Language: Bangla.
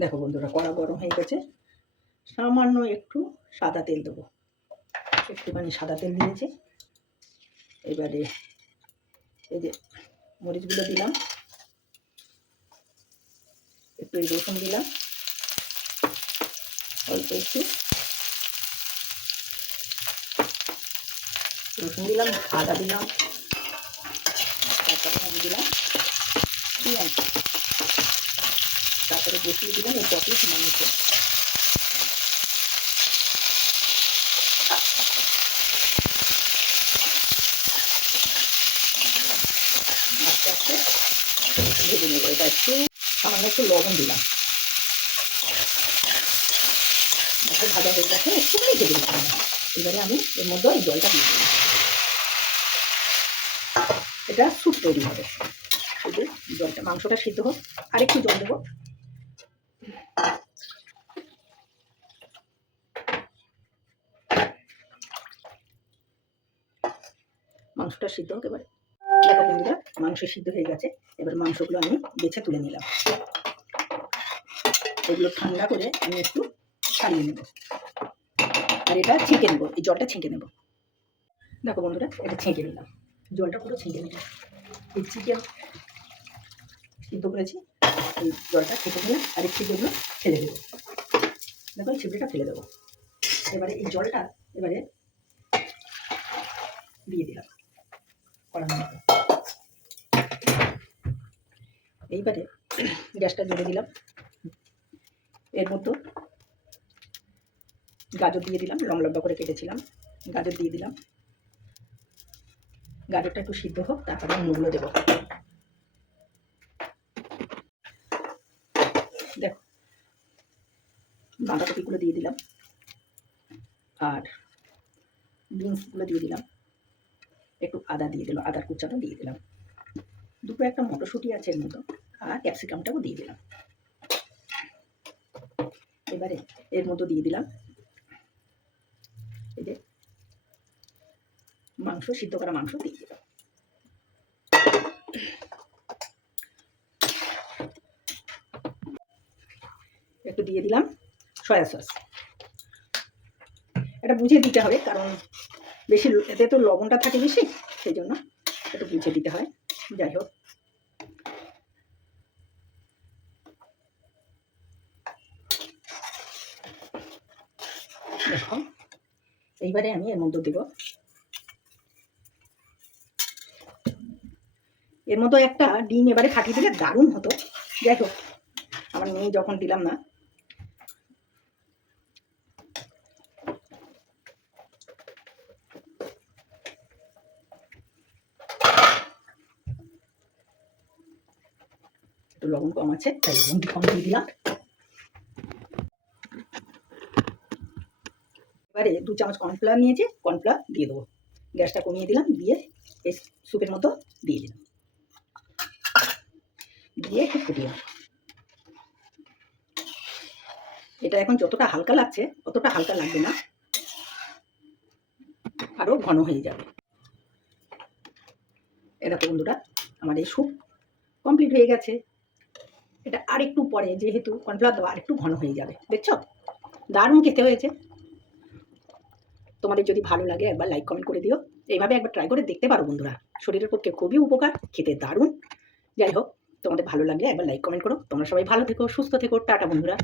দেখো বন্ধুরা, কড়া গরম হয়ে গেছে। সামান্য একটু সাদা তেল দেবো। একটুখানি সাদা তেল দিয়েছি। এবারে এই যে মরিচগুলো দিলাম, একটু রসুন দিলাম, অল্প একটু রসুন দিলাম, আদা দিলাম, তারপরে আমি দিলাম পেঁয়াজ, তারপরে বসিয়ে দিলাম এই পটল মাংস। আস্তে আস্তে ভেজে নেবো। এটা একটু সামান্য একটু লবণ দিলাম। ভাজা হয়ে গেছে, একটুখানি ভেজে দিলাম। এবারে আমি এর মধ্যে এই জলটা দিয়ে দিলাম। এটা স্যুপ তৈরি হবে। শুধু জলটা, মাংসটা সিদ্ধ হোক, আর একটু জল দেবো। মাংসটা সিদ্ধ হোক। এবারে দেখো বন্ধুরা, মাংস সিদ্ধ হয়ে গেছে। এবার মাংসগুলো আমি বেছে তুলে নিলাম। এগুলো ঠান্ডা করে আমি একটু ছাড়িয়ে নেব, আর এটা ছেঁকে নেবো। এই জলটা ছেঁকে নেব। দেখো বন্ধুরা, এটা ছেঁকে নিলাম, জলটা পুরো ছেঁকে নিলাম। এই চিকেন সিদ্ধ করেছি, এই জলটা ছেঁকে নিলাম, আর এই ছিপেগুলো ফেলে দেবো। দেখো, এই ছিপটা ফেলে দেবো। এবারে এই জলটা এবারে দিয়ে দিলাম কড়ার মধ্যে। এইবারে গ্যাসটা জেলে দিলাম। এর মধ্যে গাজর দিয়ে দিলাম, লম্বা লম্বা করে কেটেছিলাম। গাজর দিয়ে দিলাম। গাজরটা একটু সিদ্ধ হোক, তারপরে নুনগুলো দেবো। দেখো, বাঁধাকপিগুলো দিয়ে দিলাম, আর বিনসগুলো দিয়ে দিলাম। একটু আদা দিয়ে দিলাম, আদার কুচাটা দিয়ে দিলাম। দুটো একটা মটরশুঁটি আছে এর মতো, আর ক্যাপসিকামটাও দিয়ে দিলাম। এবারে এর মধ্যে দিয়ে দিলাম এই যে মাংস, সিদ্ধ করা মাংস দিয়ে দিলাম। একটু দিয়ে দিলাম সয়া সস। এটা বুঝে দিতে হবে, কারণ বেশি এতে তো লবণটা থাকে বেশি, সেই জন্য একটু বুঝে দিতে হয়। যাই হোক, দেখো এইবারে আমি এর মধ্যে দেব, এর মতো একটা ডিম এবারে ফাটিয়ে দিলে দারুণ হতো। যাই হোক, আমার মেয়ে যখন দিলাম না। একটু লবণ কম আছে, তাই লবণটি কম দিয়ে দিলাম। এবারে 2 চামচ কর্নফ্লাওয়ার নিয়েছি, কর্নফ্লাওয়ার দিয়ে দেবো। গ্যাসটা কমিয়ে দিলাম, দিয়ে এই স্যুপের মতো দিয়ে দিলাম, দিয়ে একটু ফুটিয়ে। এটা এখন যতটা হালকা লাগছে অতটা হালকা লাগবে না, আরও ঘন হয়ে যাবে। এরকম বন্ধুরা, আমার এই স্যুপ কমপ্লিট হয়ে গেছে। এটা আর একটু পরে, যেহেতু কর্নফ্লাওয়ার দেওয়া, আর একটু ঘন হয়ে যাবে। দেখছো, দারুণ খেতে হয়েছে। তোমাদের যদি ভালো লাগে একবার লাইক কমেন্ট করে দিও। এইভাবে একবার ট্রাই করে দেখতে পারো বন্ধুরা, শরীরের পক্ষে খুবই উপকার, খেতে দারুণ। যাই হোক, তোমাদের ভালো লাগলে একবার লাইক কমেন্ট করো। তোমরা সবাই ভালো থেকো, সুস্থ থেকো। টাটা বন্ধুরা।